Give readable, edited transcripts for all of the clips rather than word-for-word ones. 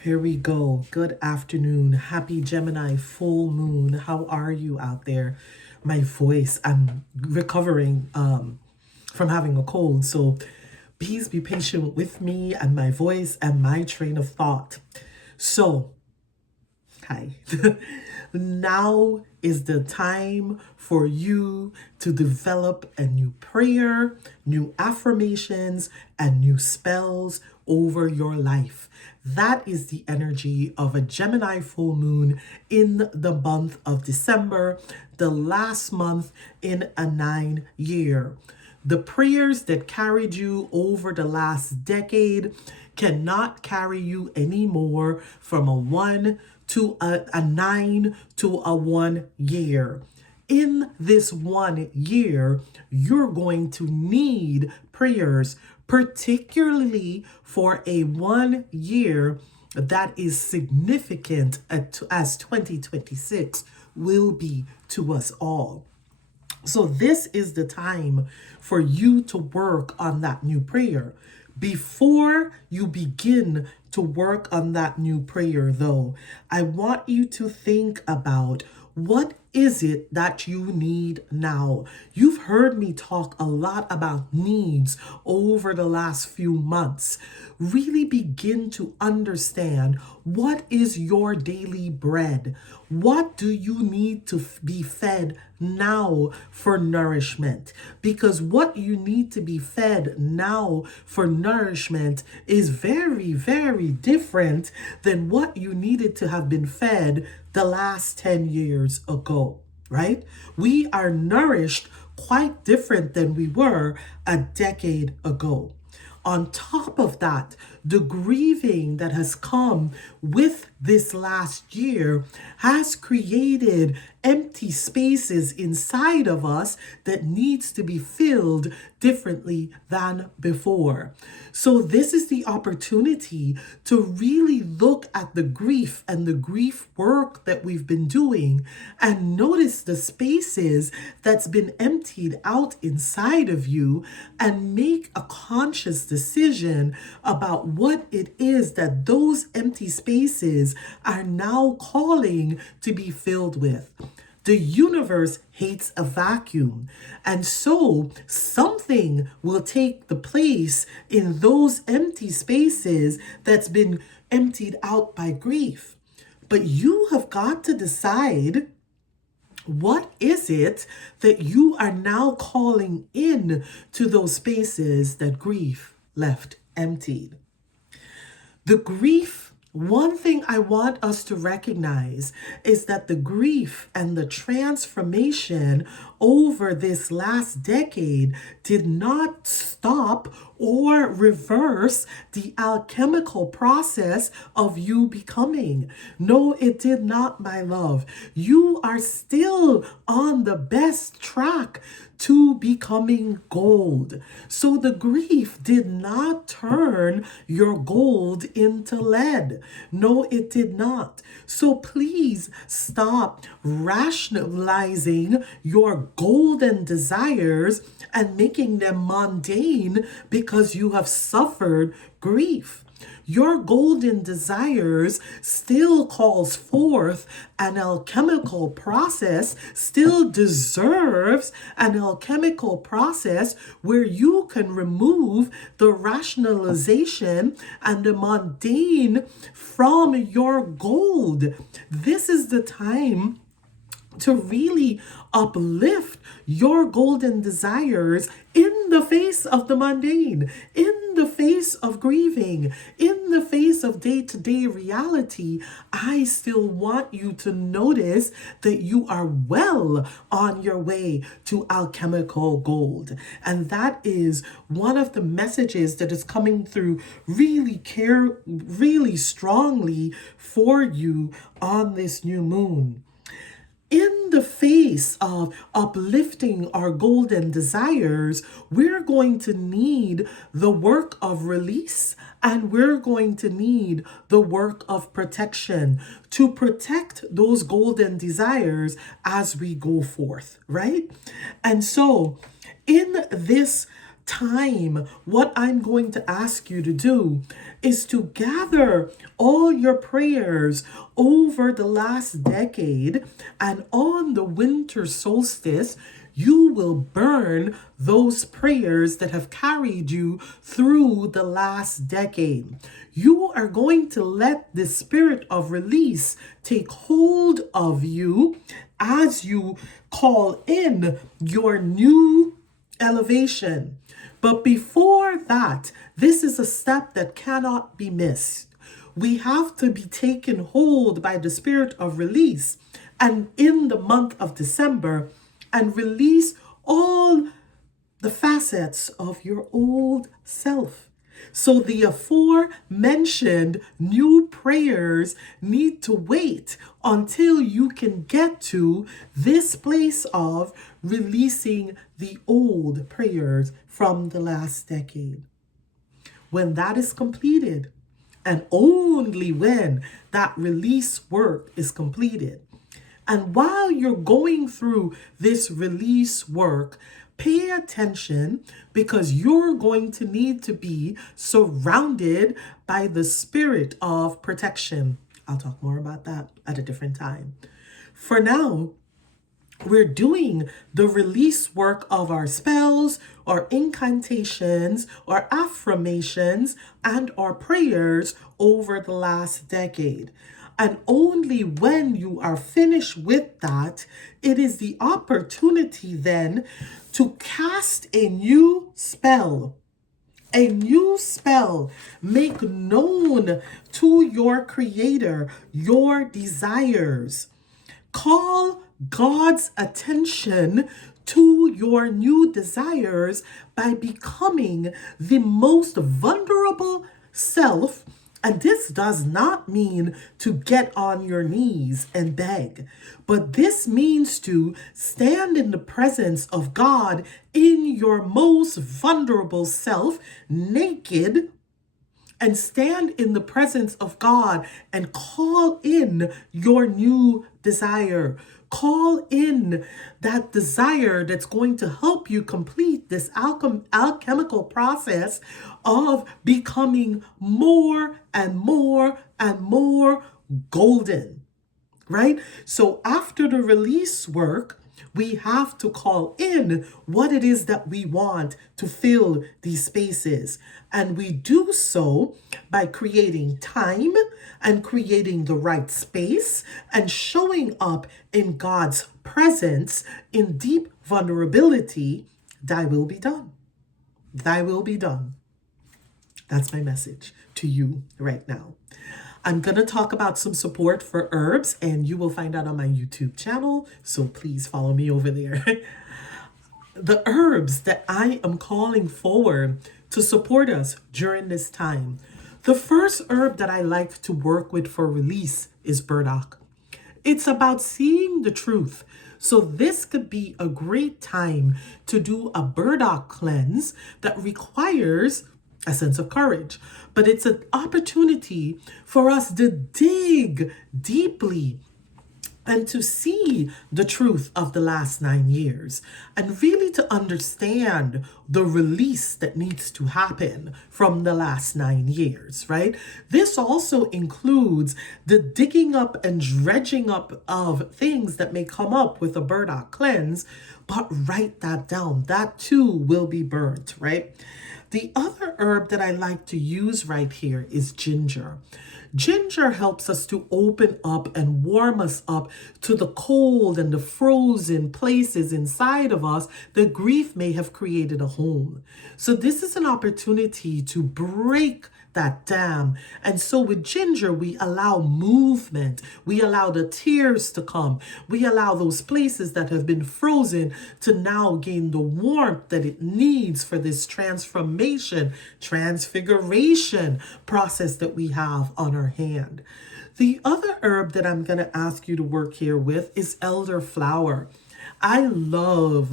Here we go. Good afternoon. Happy Gemini full moon. How are you out there? My voice, I'm recovering from having a cold. So please be patient with me and my voice and my train of thought. So, hi. Now is the time for you to develop a new prayer, new affirmations, and new spells over your life. That is the energy of a Gemini full moon in the month of December, the last month in a 9-year. The prayers that carried you over the last decade cannot carry you anymore from a 1 to a 9 to a 1 year. In this 1 year, you're going to need prayers, particularly for a 1 year that is significant as 2026 will be to us all. So this is the time for you to work on that new prayer. Before you begin to work on that new prayer, though, I want you to think about what is it that you need now? You've heard me talk a lot about needs over the last few months. Really begin to understand what is your daily bread. What do you need to be fed now for nourishment? Because what you need to be fed now for nourishment is very, very different than what you needed to have been fed the last 10 years ago, right? We are nourished quite different than we were a decade ago. On top of that, the grieving that has come with this last year has created empty spaces inside of us that needs to be filled differently than before. So this is the opportunity to really look at the grief and the grief work that we've been doing and notice the spaces that's been emptied out inside of you and make a conscious decision about what it is that those empty spaces are now calling to be filled with. The universe hates a vacuum, and so something will take the place in those empty spaces that's been emptied out by grief. But you have got to decide, what is it that you are now calling in to those spaces that grief left emptied? The grief, one thing I want us to recognize is that the grief and the transformation over this last decade did not stop or reverse the alchemical process of you becoming. No, it did not, my love. You are still on the best track to becoming gold. So the grief did not turn your gold into lead. No, it did not. So please stop rationalizing your golden desires and making them mundane because you have suffered grief. Your golden desires still calls forth an alchemical process, still deserves an alchemical process where you can remove the rationalization and the mundane from your gold. This is the time to really uplift your golden desires in the face of the mundane, in the face of grieving, in the face of day-to-day reality. I still want you to notice that you are well on your way to alchemical gold. And that is one of the messages that is coming through really strongly for you on this new moon. In the face of uplifting our golden desires, we're going to need the work of release and we're going to need the work of protection to protect those golden desires as we go forth, right? And so in this time, what I'm going to ask you to do is to gather all your prayers over the last decade, and on the winter solstice, you will burn those prayers that have carried you through the last decade. You are going to let the spirit of release take hold of you as you call in your new elevation. But before that, this is a step that cannot be missed. We have to be taken hold by the spirit of release, and in the month of December, and release all the facets of your old self. So the aforementioned new prayers need to wait until you can get to this place of releasing the old prayers from the last decade. When that is completed, and only when that release work is completed, and while you're going through this release work, pay attention, because you're going to need to be surrounded by the spirit of protection. I'll talk more about that at a different time. For now, we're doing the release work of our spells, or incantations, or affirmations, and our prayers over the last decade. And only when you are finished with that, it is the opportunity then to cast a new spell. A new spell. Make known to your creator your desires. Call God's attention to your new desires by becoming the most vulnerable self. And this does not mean to get on your knees and beg, but this means to stand in the presence of God in your most vulnerable self, naked, and stand in the presence of God and call in your new desire. Call in that desire that's going to help you complete this alchemical process of becoming more and more and more golden, right? So after the release work, we have to call in what it is that we want to fill these spaces. And we do so by creating time and creating the right space and showing up in God's presence in deep vulnerability. Thy will be done. Thy will be done. That's my message to you right now. I'm going to talk about some support for herbs, and you will find out on my YouTube channel, so please follow me over there. The herbs that I am calling forward to support us during this time. The first herb that I like to work with for release is burdock. It's about seeing the truth. So this could be a great time to do a burdock cleanse that requires a sense of courage. But it's an opportunity for us to dig deeply and to see the truth of the last 9 years, and really to understand the release that needs to happen from the last 9 years, right? This also includes the digging up and dredging up of things that may come up with a burdock cleanse, but write that down. That too will be burnt, right? The other herb that I like to use right here is ginger. Ginger helps us to open up and warm us up to the cold and the frozen places inside of us that grief may have created a home. So this is an opportunity to break that dam. And so with ginger, we allow movement. We allow the tears to come. We allow those places that have been frozen to now gain the warmth that it needs for this transformation, transfiguration process that we have on our hand. The other herb that I'm going to ask you to work here with is elderflower. I love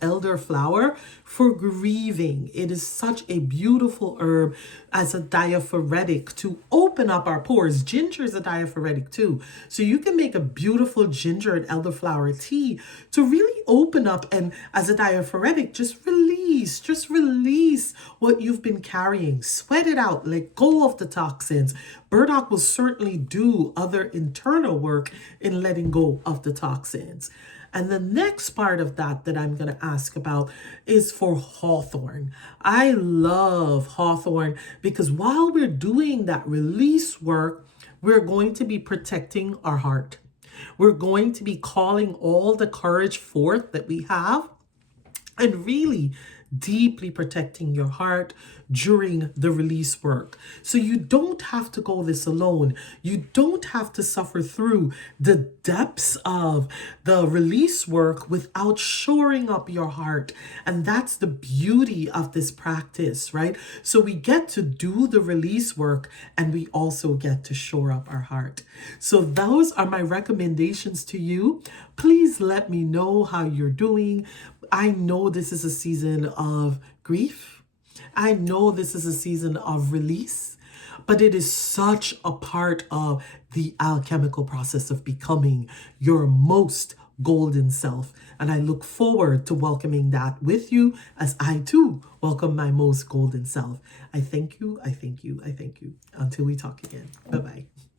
elderflower for grieving. It is such a beautiful herb as a diaphoretic to open up our pores. Ginger is a diaphoretic too. So you can make a beautiful ginger and elderflower tea to really open up and as a diaphoretic, just release release. Just release what you've been carrying. Sweat it out. Let go of the toxins. Burdock will certainly do other internal work in letting go of the toxins. And the next part of that I'm going to ask about is for hawthorn. I love hawthorn because while we're doing that release work, we're going to be protecting our heart. We're going to be calling all the courage forth that we have and really deeply protecting your heart during the release work. So you don't have to go this alone. You don't have to suffer through the depths of the release work without shoring up your heart. And that's the beauty of this practice, right? So we get to do the release work and we also get to shore up our heart. So those are my recommendations to you. Please let me know how you're doing. I know this is a season of grief. I know this is a season of release, but it is such a part of the alchemical process of becoming your most golden self. And I look forward to welcoming that with you as I too welcome my most golden self. I thank you. I thank you. I thank you. Until we talk again. Bye-bye.